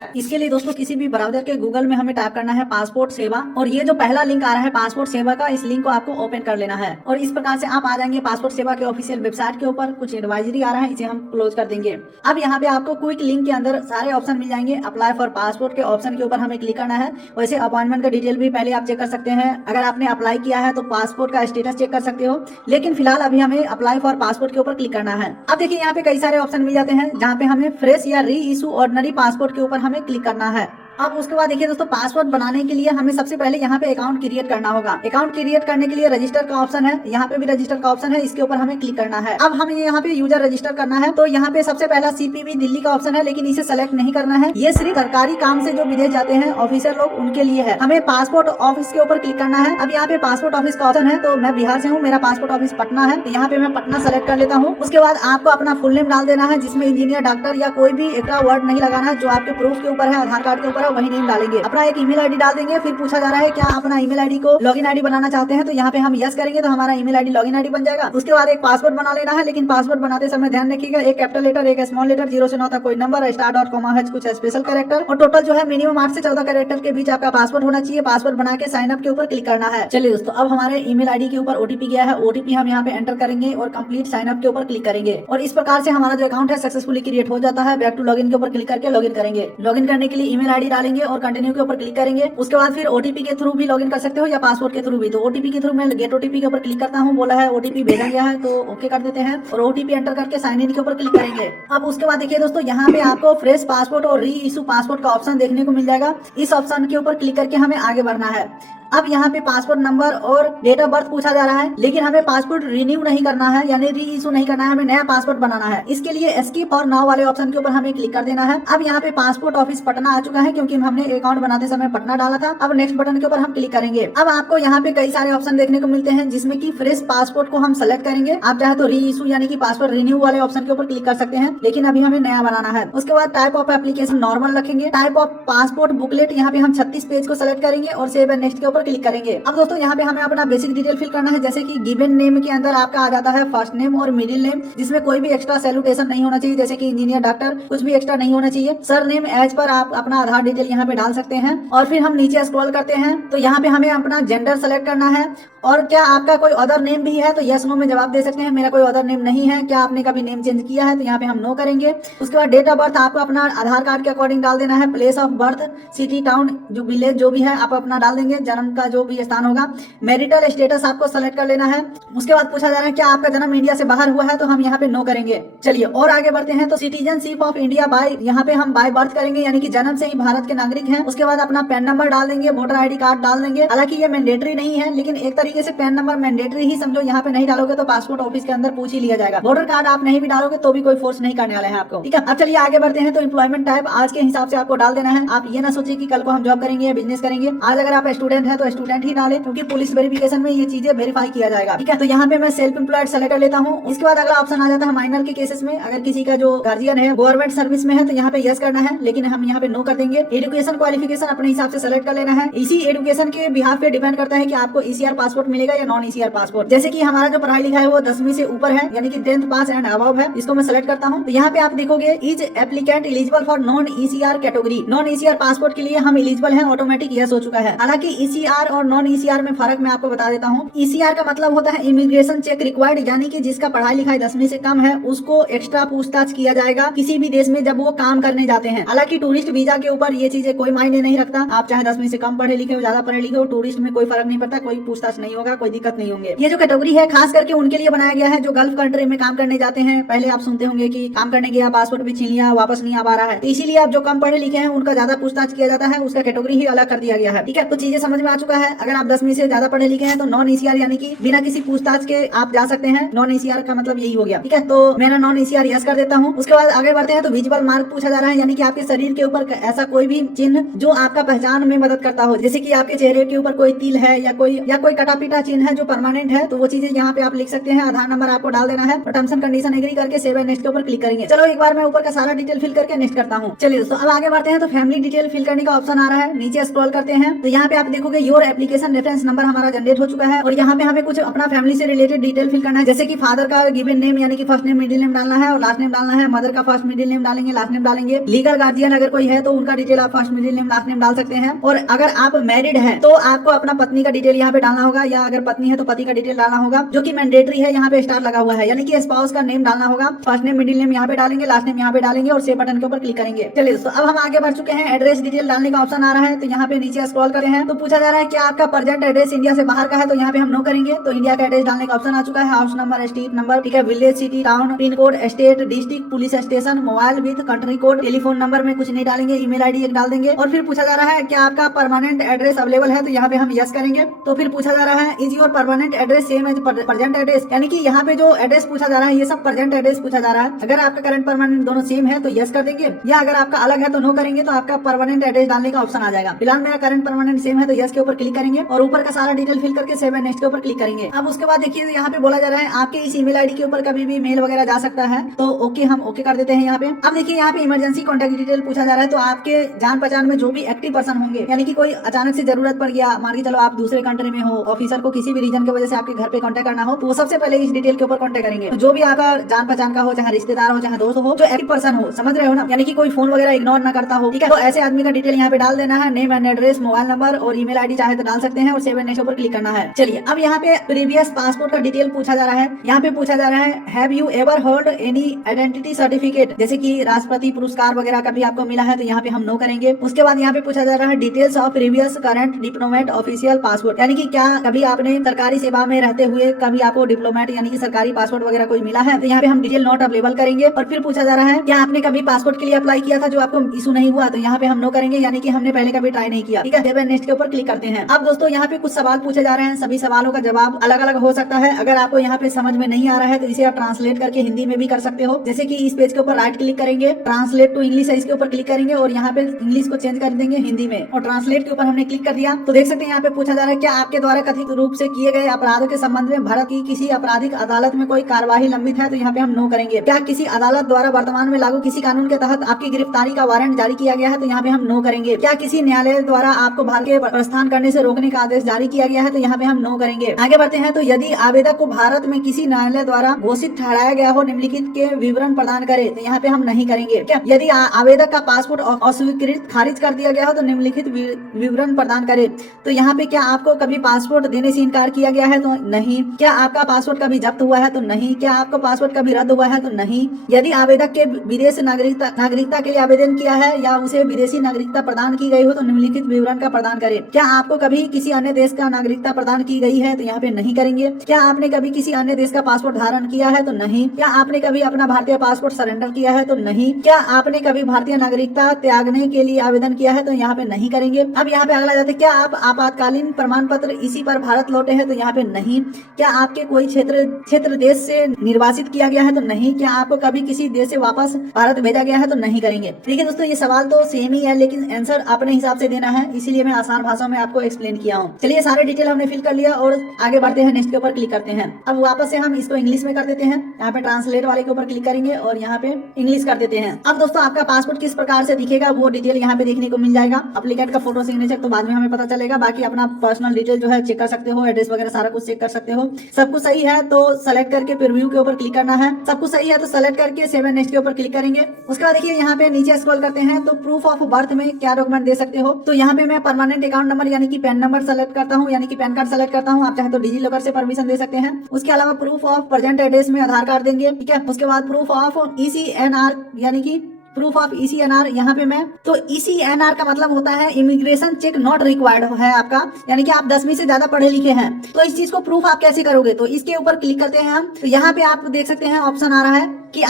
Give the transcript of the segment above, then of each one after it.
इसके लिए दोस्तों किसी भी ब्राउजर के गूगल में हमें टाइप करना है पासपोर्ट सेवा, और ये जो पहला लिंक आ रहा है पासपोर्ट सेवा का, इस लिंक को आपको ओपन कर लेना है और इस प्रकार से आप आ जाएंगे पासपोर्ट सेवा के ऑफिशियल वेबसाइट के ऊपर। कुछ एडवाइजरी आ रहा है, इसे हम क्लोज कर देंगे। अब यहाँ पे आपको क्विक लिंक के अंदर सारे ऑप्शन मिल जाएंगे। अप्लाई फॉर पासपोर्ट के ऑप्शन के ऊपर हमें क्लिक करना है। वैसे अपॉइंटमेंट का डिटेल भी पहले आप चेक कर सकते हैं। अगर आपने अप्लाई किया है तो पासपोर्ट का स्टेटस चेक कर सकते हो, लेकिन फिलहाल अभी हमें अप्लाई फॉर पासपोर्ट के ऊपर क्लिक करना है। अब देखिए यहाँ पे कई सारे ऑप्शन मिल जाते हैं, जहाँ पे हमें फ्रेश या री इशू ऑर्डिनरी पासपोर्ट के ऊपर हमें क्लिक करना है। अब उसके बाद देखिए दोस्तों, पासवर्ड बनाने के लिए हमें सबसे पहले यहाँ पे अकाउंट क्रिएट करना होगा। अकाउंट क्रिएट करने के लिए रजिस्टर का ऑप्शन है, यहाँ पे भी रजिस्टर का ऑप्शन है, इसके ऊपर हमें क्लिक करना है। अब हमें यहाँ पे यूजर रजिस्टर करना है, तो यहाँ पे सबसे पहला सीपीबी दिल्ली का ऑप्शन है, लेकिन इसे सेलेक्ट नहीं करना है। ये सिर्फ सरकारी काम से जो विदेश जाते हैं ऑफिसर लोग, उनके लिए है। हमें पासपोर्ट ऑफिस के ऊपर क्लिक करना है। अब यहाँ पे पासपोर्ट ऑफिस का ऑप्शन है, तो मैं बिहार से हूँ, मेरा पासपोर्ट ऑफिस पटना है, तो यहाँ पे मैं पटना सेलेक्ट कर लेता हूँ। उसके बाद आपको अपना फुल नेम डाल देना है, जिसमें इंजीनियर, डॉक्टर या कोई भी एक्स्ट्रा वर्ड नहीं लगाना है। जो आपके प्रूफ के ऊपर है, आधार कार्ड के ऊपर है, वही नेम डालेंगे। अपना एक ईमेल आईडी डाल देंगे। फिर पूछा जा रहा है क्या आप अपना ईमेल आईडी को लॉगिन आईडी बनाना चाहते हैं, तो यहाँ पे हम यस करेंगे तो हमारा ईमेल आईडी लॉगिन आईडी बन जाएगा। उसके बाद एक पासवर्ड बना लेना है, लेकिन पासवर्ड बनाते समय ध्यान रखिएगा, एक कैपिटल लेटर, एक स्मॉल लेटर, 0 से 9 तक कोई नंबर, स्टार डॉट कॉमा है, कुछ स्पेशल कैरेक्टर, और टोटल जो है मिनिमम 8 से 14 कैरेक्टर के बीच आपका पासवर्ड होना चाहिए। पासवर्ड बना के साइन अप के ऊपर क्लिक करना है। चलिए दोस्तों, अब हमारे ईमेल आईडी के ऊपर ओटीपी गया है। ओटीपी हम यहाँ पे एंटर करेंगे और कंप्लीट साइन अप के ऊपर क्लिक करेंगे, और इस प्रकार से हमारा जो अकाउंट है सक्सेसफुली क्रिएट हो जाता है। बैक टू लॉगिन के ऊपर क्लिक करके लॉगिन करेंगे। लॉगिन करने के लिए ईमेल आईडी डालेंगे और कंटिन्यू के ऊपर क्लिक करेंगे। उसके बाद फिर ओटीपी के थ्रू भी लॉगिन कर सकते हो या पासवर्ड के थ्रू भी। तो ओटीपी के थ्रू मैं गेट ओटीपी के ऊपर क्लिक करता हूँ, बोला है ओटीपी भेजा गया है, तो ओके कर देते हैं और ओटीपी एंटर करके साइन इन के ऊपर क्लिक करेंगे। अब उसके बाद देखिए दोस्तों, यहाँ पे आपको फ्रेश पासपोर्ट और री इशू पासपोर्ट का ऑप्शन देखने को मिल जाएगा। इस ऑप्शन के ऊपर क्लिक करके हमें आगे बढ़ना है। अब यहाँ पे पासपोर्ट नंबर और डेट ऑफ बर्थ पूछा जा रहा है, लेकिन हमें पासपोर्ट रिन्यू नहीं करना है, यानी री इशू नहीं करना है, हमें नया पासपोर्ट बनाना है। इसके लिए एस्केप और नाउ वाले ऑप्शन के ऊपर हमें क्लिक कर देना है। अब यहाँ पे पासपोर्ट ऑफिस पटना आ चुका है, क्योंकि हमने अकाउंट बनाते समय पटना डाला था। अब नेक्स्ट बटन के ऊपर हम क्लिक करेंगे। अब आपको यहाँ पे कई सारे ऑप्शन देखने को मिलते हैं, जिसमें कि फ्रेश पासपोर्ट को हम सेलेक्ट करेंगे। आप चाहे तो री इशू यानी कि पासपोर्ट रिन्यू वाले ऑप्शन के ऊपर क्लिक कर सकते हैं, लेकिन अभी हमें नया बनाना है। उसके बाद टाइप ऑफ एप्लीकेशन नॉर्मल रखेंगे। टाइप ऑफ पासपोर्ट बुकलेट, यहाँ पे हम 36 पेज को सेलेक्ट करेंगे और सेव एंड नेक्स्ट के ऊपर क्लिक करेंगे। अब दोस्तों, यहाँ पे हमें अपना बेसिक डिटेल फिल करना है, जैसे कि गिवन नेम के अंदर आपका आ जाता है फर्स्ट नेम और मिडिल नेम, जिसमें कोई भी एक्स्ट्रा सैल्यूटेशन नहीं होना चाहिए, जैसे कि इंजीनियर, डॉक्टर, कुछ भी एक्स्ट्रा नहीं होना चाहिए। सर नेम एज पर आप अपना आधार डिटेल यहाँ पे डाल सकते हैं। और फिर हम नीचे स्क्रॉल करते हैं, तो यहाँ पे हमें अपना जेंडर सेलेक्ट करना है। और क्या आपका कोई अदर नेम भी है, तो यस नो में जवाब दे सकते हैं। मेरा कोई अदर नेम नहीं है। क्या आपने कभी नेम चेंज किया है, तो यहाँ पे हम नो करेंगे। उसके बाद डेट ऑफ बर्थ आपको अपना आधार कार्ड के अकॉर्डिंग डाल देना है। Place of birth, city, town, जो विलेज जो भी है आप अपना डाल देंगे, जन्म का जो भी स्थान होगा। मैरिटल स्टेटस आपको सेलेक्ट कर लेना है। उसके बाद पूछा जा रहा है क्या आपका जन्म इंडिया से बाहर हुआ है, तो हम यहाँ पे नो करेंगे। चलिए और आगे बढ़ते हैं, तो सिटीजनशिप ऑफ इंडिया बाय, यहाँ पे हम बाय बर्थ करेंगे, यानी कि जन्म से ही भारत के नागरिक हैं। उसके बाद अपना पैन नंबर डाल देंगे, वोटर आईडी कार्ड डाल देंगे। हालांकि ये मैंडेटरी नहीं है, लेकिन एक तरीके से पैन नंबर मैंडेटरी ही समझो। यहाँ पे नहीं डालोगे तो पासपोर्ट ऑफिस के अंदर पूछ ही लिया जाएगा। वोटर कार्ड आप नहीं भी डालोगे तो भी कोई फोर्स नहीं करने वाला है आपको, ठीक है। अब चलिए आगे बढ़ते हैं, तो एम्प्लॉयमेंट टाइप आज के हिसाब से आपको डाल देना है। आप ये ना सोचिए कि कल को हम जॉब करेंगे या बिजनेस करेंगे। आज अगर आप स्टूडेंट है तो स्टूडेंट ही डालें, क्योंकि पुलिस वेरिफिकेशन में ये चीजें वेरीफाई किया जाएगा, ठीक है। तो यहाँ पे मैं सेल्फ एम्प्लॉयड सेलेक्ट कर लेता हूँ। इसके बाद अगला ऑप्शन आ जाता है माइनर के केसेस में। अगर किसी का जो गार्जियन है गवर्नमेंट सर्विस में है, तो यहाँ पे यस करना है, लेकिन हम यहाँ पे नो कर देंगे। एजुकेशन क्वालिफिकेशन अपने हिसाब से सेलेक्ट कर लेना है। इसी एजुकेशन के बिहाफ पे डिपेंड करता है कि आपको ईसीआर पासपोर्ट मिलेगा या नॉन ईसीआर पासपोर्ट। जैसे कि हमारा जो पढ़ाई लिखा है वो 10वीं से ऊपर है, यानी कि 10th पास एंड अबव है। इसको मैं सेलेक्ट करता हूँ। तो यहाँ पे आप देखोगे is applicant eligible for non ECR category. Non ECR passport के लिए हम एलिजिबल हैं, ऑटोमेटिक यस हो चुका है। हालांकि ईसीआर और नॉन ईसीआर में फर्क मैं आपको बता देता हूँ। ईसीआर का मतलब होता है इमिग्रेशन चेक रिक्वायर्ड, यानी कि जिसका पढ़ाई लिखाई 10वीं से कम है उसको एक्स्ट्रा पूछताछ किया जाएगा किसी भी देश में जब वो काम करने जाते हैं। हालांकि टूरिस्ट वीजा के ऊपर ये चीजें कोई मायने नहीं रखता। आप चाहे 10वीं से कम पढ़े लिखे हो, ज्यादा पढ़े लिखे हो, टूरिस्ट में कोई फर्क नहीं पड़ता, कोई पूछताछ नहीं होगा, कोई दिक्कत नहीं होंगे। ये जो कैटेगरी है खास करके उनके लिए बनाया गया है जो गल्फ कंट्री में काम करने जाते हैं। पहले आप सुनते होंगे कि काम करने गया, पासपोर्ट भी छीन लिया, वापस नहीं आ पा रहा है, तो इसीलिए आप जो कम पढ़े लिखे हैं उनका ज्यादा पूछताछ किया जाता है, उसका कैटेगरी ही अलग कर दिया गया है, ठीक है। तो चीजें समझ में आ चुका है। अगर आप 10वीं से ज्यादा पढ़े लिखे हैं तो नॉन ईसीआर यानी कि बिना किसी पूछताछ के आप जा सकते हैं। नॉन ईसीआर का मतलब यही हो गया, ठीक है। तो मैंने नॉन ईसीआर यस कर देता हूँ। उसके बाद आगे बढ़ते हैं, तो विजिबल मार्क पूछा जा रहा है, यानी कि आपके शरीर के ऊपर ऐसा कोई भी चिन्ह जो आपका पहचान में मदद करता हो, जैसे कि आपके चेहरे के ऊपर कोई तिल है या कोई कटा पीटा चिन्ह है जो परमानेंट है, तो वो चीजें यहाँ पे आप लिख सकते हैं। आधार नंबर आपको डाल देना है, टर्म्स एंड कंडीशन एग्री करके सेव एंड नेक्स्ट के ऊपर क्लिक करेंगे। चलो एक बार मैं ऊपर का सारा डिटेल फिल करके नेक्स्ट करता हूँ। चलिए दोस्तों अब आगे बढ़ते हैं, तो फैमिली डिटेल फिल करने का ऑप्शन आ रहा है। नीचे स्क्रॉल करते हैं, तो यहाँ पे आप देखोगे योर एप्लीकेशन रेफरेंस नंबर हमारा जनरेट हो चुका है और यहाँ पे हमें कुछ अपना फैमिली से रिलेटेड डिटेल फिल करना है, जैसे कि फादर का गिवन नेम यानी कि फर्स्ट नेम मिडिल नेम डालना है और लास्ट नेम डालना है। मदर का फर्स्ट मिडिल नेम डालेंगे, लास्ट नेम डालेंगे। लीगल गार्जियन अगर कोई है तो उनका डिटेल आप first middle name last name डाल सकते हैं। और अगर आप मैरिड है तो आपको अपना पत्नी का डिटेल यहाँ पे डालना होगा, या अगर पत्नी है तो पति का डिटेल डालना होगा, जो कि मैंडेटरी है। यहाँ पे स्टार लगा हुआ है, यानी कि स्पाउस का नेम डालना होगा। फर्स्ट नेम मिडिल नेम यहाँ पे डालेंगे, लास्ट नेम यहाँ पे डालेंगे और सेव बटन के ऊपर क्लिक करेंगे। चलिए दोस्तों, अब हम आगे बढ़ चुके हैं। एड्रेस डिटेल डालने का ऑप्शन आ रहा है, तो यहाँ पे नीचे स्क्रॉल करते हैं तो पूछा जा रहा है कि आपका प्रेजेंट एड्रेस इंडिया से बाहर का है, तो यहाँ पे हम नो करेंगे। तो इंडिया का एड्रेस डालने का ऑप्शन आ चुका है, हाउस नंबर, स्ट्रीट नंबर, ठीक है, village, city, town, pin code, state, district, police station, mobile with country code, telephone number में कुछ नहीं डालेंगे, ईमेल आईडी एक डाल देंगे। और फिर पूछा जा रहा है कि आपका परमानेंट एड्रेस अवेलेबल है, तो यहाँ पे हम यस करेंगे। तो फिर पूछा जा रहा है is your permanent address same as present address, यानी कि यहाँ पे जो एड्रेस पूछा जा रहा है ये सब प्रेजेंट एड्रेस पूछा जा रहा है। अगर आपका करंट परमानेंट दोनों सेम है तो यस कर देंगे, या अगर आपका अलग है तो नो करेंगे। तो आपका परमानेंट एड्रेस डालने का ऑप्शन आ जाएगा। फिलहाल मेरा करंट परमानेंट सेम है तो यस के ऊपर क्लिक करेंगे और ऊपर का सारा डिटेल फिल करके सेव एंड नेक्स्ट के ऊपर क्लिक करेंगे। अब उसके बाद देखिए यहाँ पे बोला जा रहा है आपके इस ईमेल आईडी के ऊपर कभी भी मेल वगैरह जा सकता है, तो ओके हम ओके कर देते हैं यहाँ पे। अब देखिए यहाँ पे इमरजेंसी कॉन्टैक्ट डिटेल पूछा जा रहा है, तो आपके जान पहचान में जो भी एक्टिव पर्सन होंगे, यानी कि कोई अचानक से जरूरत पड़ गया, मान के चलो आप दूसरे कंट्री में हो, ऑफिसर को किसी भी रीजन की वजह से आपके घर पे कॉन्टैक्ट करना हो, तो वो सबसे पहले इस डिटेल के ऊपर कॉन्टैक्ट करेंगे। तो जो भी आपका जान पहचान का हो, चाहे रिश्तेदार हो, चाहे दोस्त हो, जो एक्टिव पर्सन हो, समझ रहे हो ना, यानी कि कोई फोन वगैरह इग्नोर ना करता हो, ठीक है। तो ऐसे आदमी का डिटेल यहाँ पे डाल देना है, name and address, mobile number और ईमेल आईडी चाहे तो डाल सकते हैं और सेव एंड नेक्स्ट ऊपर क्लिक करना है। चलिए अब यहाँ पे प्रीवियस पासपोर्ट का डिटेल पूछा जा रहा है। यहाँ पे पूछा जा रहा है have you ever hold any identity certificate, जैसे कि राष्ट्रपति पुरस्कार वगैरह कभी आपको मिला है, तो यहाँ पे हम नो करेंगे। उसके बाद यहाँ पे पूछा जा रहा है details of previous current diplomat official passport, यानी कि क्या कभी आपने सरकारी सेवा में रहते हुए कभी आपको डिप्लोमेट यानी कि सरकारी पासपोर्ट वगैरह कोई मिला है, तो यहाँ पे हम डिटेल नॉट अवेलेबल करेंगे। और फिर पूछा जा रहा है क्या आपने कभी पासपोर्ट के लिए अप्लाई किया था जो आपको इशू नहीं हुआ, तो यहाँ पे हम नो करेंगे, यानी कि हमने पहले कभी ट्राई नहीं किया, ठीक है। सेव एंड नेक्स्ट के ऊपर क्लिक करते हैं। अब दोस्तों यहाँ पे कुछ सवाल पूछे जा रहे हैं, सभी सवालों का जवाब अलग अलग हो सकता है। अगर आपको यहाँ पे समझ में नहीं आ रहा है तो इसे आप ट्रांसलेट करके हिंदी में भी कर सकते हो, जैसे कि इस पेज के ऊपर राइट क्लिक करेंगे, ट्रांसलेट टू इंग्लिश है इसके ऊपर क्लिक करेंगे और यहाँ पे इंग्लिश को चेंज कर देंगे हिंदी में, और ट्रांसलेट के ऊपर हमने क्लिक कर दिया। तो देख सकते हैं यहाँ पे पूछा जा रहा है क्या आपके द्वारा कथित रूप से किए गए अपराधों के संबंध में भारत की किसी आपराधिक अदालत में कोई कार्यवाही लंबित है, तो यहाँ पे हम नो करेंगे। क्या किसी अदालत द्वारा वर्तमान में लागू किसी कानून के तहत आपकी गिरफ्तारी का वारंट जारी किया गया है, तो यहाँ पे हम नो करेंगे। क्या किसी न्यायालय द्वारा आपको भारत के प्रस्थान करने से रोकने का आदेश जारी किया गया है, तो यहाँ पे हम नो करेंगे। आगे बढ़ते हैं। तो यदि आवेदक को भारत में किसी न्यायालय द्वारा घोषित ठहराया गया हो निम्नलिखित के विवरण प्रदान करे, तो यहाँ पे हम नहीं करेंगे। क्या यदि आवेदक का पासपोर्ट अस्वीकृत खारिज कर दिया गया हो तो निम्नलिखित विवरण प्रदान करे, तो यहाँ पे क्या आपको कभी पासपोर्ट देने से इनकार किया गया है, तो नहीं। क्या आपका पासपोर्ट कभी जब्त हुआ है, तो नहीं। क्या आपका पासपोर्ट कभी रद्द हुआ है, तो नहीं। यदि आवेदक के विदेश नागरिकता के लिए आवेदन किया है या उसे विदेशी नागरिकता प्रदान की गई हो, तो निम्नलिखित विवरण का प्रदान करें। क्या आपको कभी किसी अन्य देश का नागरिकता प्रदान की गई है, तो यहाँ पे नहीं करेंगे। क्या आपने कभी किसी अन्य देश का पासपोर्ट धारण किया है, तो नहीं। क्या आपने कभी अपना भारतीय पासपोर्ट सरेंडर किया है, तो नहीं। क्या आपने कभी भारतीय नागरिकता त्यागने के लिए आवेदन किया है, तो यहाँ पे नहीं करेंगे। अब यहाँ पे अगला जाते क्या आप आपातकालीन प्रमाण पत्र इसी पर भारत लौटे हैं, तो यहाँ पे नहीं। क्या आपके कोई क्षेत्र देश से निर्वासित किया गया है, तो नहीं। क्या आपको कभी किसी देश से वापस भारत भेजा गया है, तो नहीं करेंगे। ठीक है दोस्तों, ये सवाल तो सेम ही है लेकिन आंसर अपने हिसाब से देना है, इसीलिए मैं आसान भाषा में आपको एक्सप्लेन किया हूँ। चलिए सारे डिटेल हमने फिल कर लिया और आगे बढ़ते हैं, नेक्स्ट के ऊपर क्लिक करते हैं। अब वापस से हम इसको इंग्लिश में कर देते हैं, यहाँ पे ट्रांसलेट वाले के ऊपर क्लिक करेंगे और यहाँ पे इंग्लिश कर देते हैं। अब दोस्तों आपका पासपोर्ट किस प्रकार से दिखेगा वो डिटेल यहाँ पे देखने को मिल जाएगा। एप्लीकेंट का फोटो सिग्नेचर तो बाद में हमें पता चलेगा, बाकी अपना पर्सनल डिटेल जो है चेक कर सकते हो, एड्रेस वगैरह सारा कुछ चेक कर सकते हो। सब कुछ सही है तो सेलेक्ट करके प्रीव्यू के ऊपर क्लिक करना है। सब कुछ सही है तो सेलेक्ट करके सेव एंड नेक्स्ट के ऊपर क्लिक करेंगे। उसके बाद देखिए यहाँ पे नीचे स्क्रॉल करते हैं तो प्रूफ ऑफ बर्थ में क्या डॉक्यूमेंट दे सकते हो, तो यहाँ पे मैं परमानेंट अकाउंट नंबर यानी कि पैन नंबर सेलेक्ट करता हूँ, यानी कि पैन कार्ड सेलेक्ट करता हूँ। आप चाहे तो डिजी लॉकर से परमिशन दे सकते हैं। उसके अलावा प्रूफ ऑफ प्रेजेंट एड्रेस में आधार कार्ड देंगे, ठीक है। उसके बाद प्रूफ ऑफ ECNR यानी कि प्रूफ ऑफ ECNR यहाँ पे मैं तो ECNR का मतलब होता है इमिग्रेशन चेक नॉट रिक्वायर्ड है आपका, यानी कि आप 10वीं से ज्यादा पढ़े लिखे हैं। तो इस चीज को प्रूफ आप कैसे करोगे, तो इसके ऊपर क्लिक करते हैं हम। तो यहाँ पे आप देख सकते हैं ऑप्शन आ रहा है कि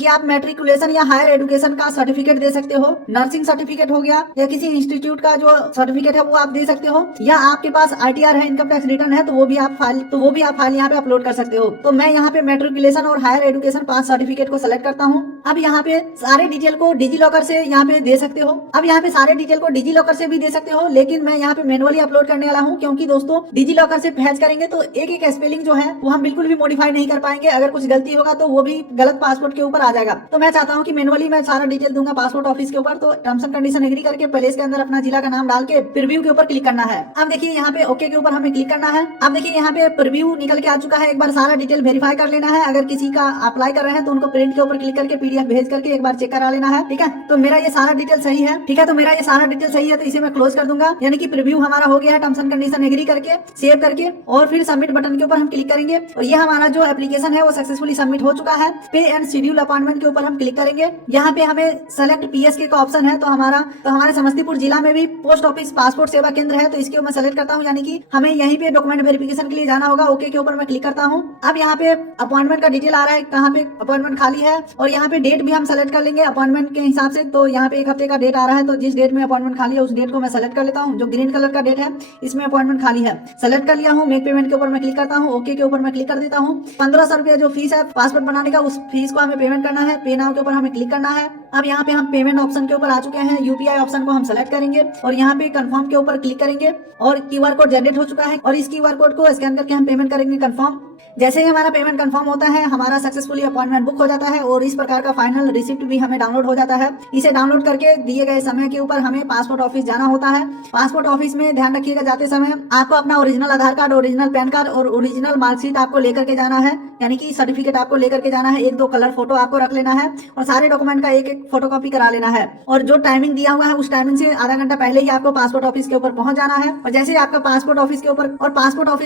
आप मैट्रिकुलेशन या हायर एजुकेशन का सर्टिफिकेट दे सकते हो, नर्सिंग सर्टिफिकेट हो गया या किसी इंस्टीट्यूट का जो सर्टिफिकेट है वो आप दे सकते हो, या आपके पास ITR है, इनकम टैक्स रिटर्न है, तो वो भी आप फाइल यहाँ पे अपलोड कर सकते हो। तो मैं यहाँ पे मैट्रिकुलेशन और हायर एजुकेशन पास सर्टिफिकेट को सिलेक्ट करता हूँ। अब यहाँ पे सारे डिटेल को डिजी लॉकर से यहाँ पे दे सकते हो। अब यहाँ पे सारे डिटेल को डिजी लॉकर से भी दे सकते हो, लेकिन मैं यहाँ पे मैनुअली अपलोड करने वाला हूँ, क्योंकि दोस्तों डिजी लॉकर से फैच करेंगे तो एक एक स्पेलिंग जो है वो हम बिल्कुल भी मॉडिफाई नहीं कर पाएंगे। अगर कुछ गलती होगा तो वो भी गलत पासपोर्ट के ऊपर आ जाएगा। तो मैं चाहता हूँ कि मैनुअली मैं सारा डिटेल दूंगा पासपोर्ट ऑफिस के ऊपर। तो टर्म्स एंड कंडीशन एग्री करके पहले इसके अंदर अपना जिला का नाम डाल के प्रीव्यू के ऊपर क्लिक करना है। अब देखिए यहाँ पे ओके के ऊपर हमें क्लिक करना है। अब देखिए यहाँ पे प्रीव्यू निकल के आ चुका है। एक बार सारा डिटेल वेरीफाई कर लेना है। अगर किसी का अप्लाई कर रहे हैं तो उनको प्रिंट के ऊपर क्लिक करके PDF भेज करके एक बार चेक करा लेना है। ठीक है, तो मेरा ये सारा डिटेल सही है। ठीक है, तो मेरा ये सारा डिटेल सही है, तो इसे मैं क्लोज कर दूंगा। यानी कि प्रीव्यू हमारा हो गया है टर्म्स एंड कंडीशन एग्री करके, सेव करके, और फिर सबमिट बटन के ऊपर हम क्लिक करेंगे और ये हमारा जो एप्लीकेशन है वो सक्सेसफुली सबमिट हो चुका है। पे एंड शेड्यूल अपॉइंटमेंट के ऊपर हम क्लिक करेंगे। यहाँ पे हमें सेलेक्ट PSK का ऑप्शन है। तो हमारे समस्तीपुर जिला में भी पोस्ट ऑफिस पासपोर्ट सेवा केंद्र है, तो इसके मैं सेलेक्ट करता हूँ। यानी कि हमें यहीं पे डॉक्यूमेंट वेरिफिकेशन के लिए जाना होगा। ओके के ऊपर मैं क्लिक करता हूँ। अब यहाँ पे अपॉइंटमेंट का डिटेल आ रहा है, कहाँ पे अपॉइंटमेंट खाली है, और यहाँ पे डेट भी हम सेलेक्ट कर लेंगे अपॉइंटमेंट के हिसाब से। तो यहाँ पे 1 हफ्ते का डेट आ रहा है, तो जिस डेट में अपॉइंटमेंट खाली है उस डेट को मैं सेलेक्ट कर लेता हूँ। जो ग्रीन कलर का डेट है इसमें अपॉइंटमेंट खाली है, सेलेक्ट कर लिया हूँ। मेक पेमेंट के ऊपर मैं क्लिक करता हूँ। ओके के ऊपर मैं क्लिक कर देता हूँ। 1500 रुपया जो फीस है पासपोर्ट बनाने का, उस फीस को हमें पेमेंट करना है। पे नाउ के ऊपर हमें क्लिक करना है। अब यहाँ पे हम पेमेंट ऑप्शन के ऊपर आ चुके हैं। UPI ऑप्शन को हम सेलेक्ट करेंगे और यहाँ पे कंफर्म के ऊपर क्लिक करेंगे और QR कोड जनरेट हो चुका है और इस QR कोड को स्कैन करके हम पेमेंट करेंगे कंफर्म। जैसे ही हमारा पेमेंट कंफर्म होता है हमारा सक्सेसफुली अपॉइंटमेंट बुक हो जाता है और इस प्रकार का फाइनल रिसिप्ट भी हमें डाउनलोड हो जाता है। इसे डाउनलोड करके दिए गए समय के ऊपर हमें पासपोर्ट ऑफिस जाना होता है। पासपोर्ट ऑफिस में ध्यान रखिएगा, जाते समय आपको अपना ओरिजिनल आधार कार्ड, ओरिजिनल पैन कार्ड और ओरिजिनल मार्कशीट आपको लेकर के जाना है। यानी कि सर्टिफिकेट आपको लेकर के जाना है। 1-2 कलर फोटो आपको रख लेना है और सारे डॉक्यूमेंट का एक फोटोकॉपी करा लेना है। और जो टाइमिंग दिया हुआ है उस टाइमिंग से आधा घंटा पहले ही आपको पासपोर्ट ऑफिस के ऊपर पहुंच जाना है। और जैसे आपका पासपोर्ट ऑफिस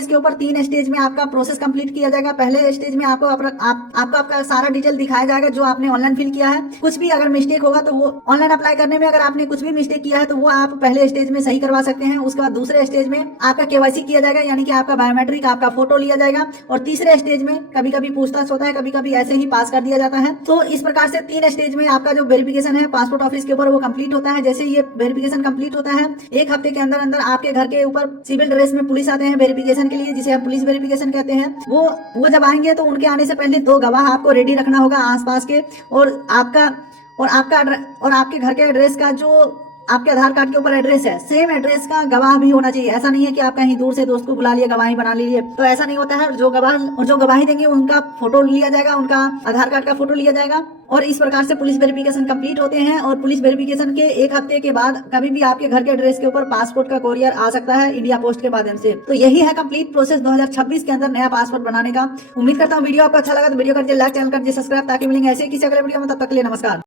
के ऊपर 3 स्टेज में आपका प्रोसेस कंप्लीट किया जाएगा। पहले स्टेज में आपको आपका सारा डिटेल दिखाया जाएगा जो आपने ऑनलाइन फिल किया है। कुछ भी अगर मिस्टेक होगा तो वो ऑनलाइन अप्लाई करने में अगर आपने कुछ भी मिस्टेक किया है तो वो आप पहले स्टेज में सही करवा सकते हैं। उसके बाद दूसरे स्टेज में आपका KYC किया जाएगा, यानी कि आपका बायोमेट्रिक, आपका फोटो लिया जाएगा। और तीसरे स्टेज में कभी कभी पूछताछ होता है, कभी कभी ऐसे ही पास कर दिया जाता है। तो इस प्रकार से 3 स्टेज में आपका जो वेरिफिकेशन है पासपोर्ट ऑफिस के ऊपर वो कंप्लीट होता है। जैसे ये वेरिफिकेशन कंप्लीट होता है 1 हफ्ते के अंदर अंदर आपके घर के ऊपर सिविल ड्रेस में पुलिस आते हैं वेरिफिकेशन के लिए, जिसे हम पुलिस वेरिफिकेशन कहते हैं। वो जब आएंगे तो उनके आने से पहले 2 गवाह आपको रेडी रखना होगा आसपास के, और आपके घर के एड्रेस का जो आपके आधार कार्ड के ऊपर एड्रेस है सेम एड्रेस का गवाह भी होना चाहिए। ऐसा नहीं है कि आप कहीं दूर से दोस्त को बुला लिए गवाही बना लीजिए, तो ऐसा नहीं होता है। जो गवाही देंगे उनका फोटो लिया जाएगा, उनका आधार कार्ड का फोटो लिया जाएगा। और इस प्रकार से पुलिस वेरिफिकेशन कंप्लीट होते हैं। और पुलिस वेरिफिकेशन के 1 हफ्ते के बाद कभी भी आपके घर के एड्रेस के ऊपर पासपोर्ट का कोरियर आ सकता है इंडिया पोस्ट के माध्यम से। तो यही है कंप्लीट प्रोसेस 2026 के अंदर नया पासपोर्ट बनाने का। उम्मीद करता हूँ वीडियो आपको अच्छा लगा तो वीडियो कर दिए लाइक, चैनल कर दिए सब्सक्राइब, ताकि मिलेंगे ऐसे किसी अगले वीडियो में। तब तक के लिए नमस्कार।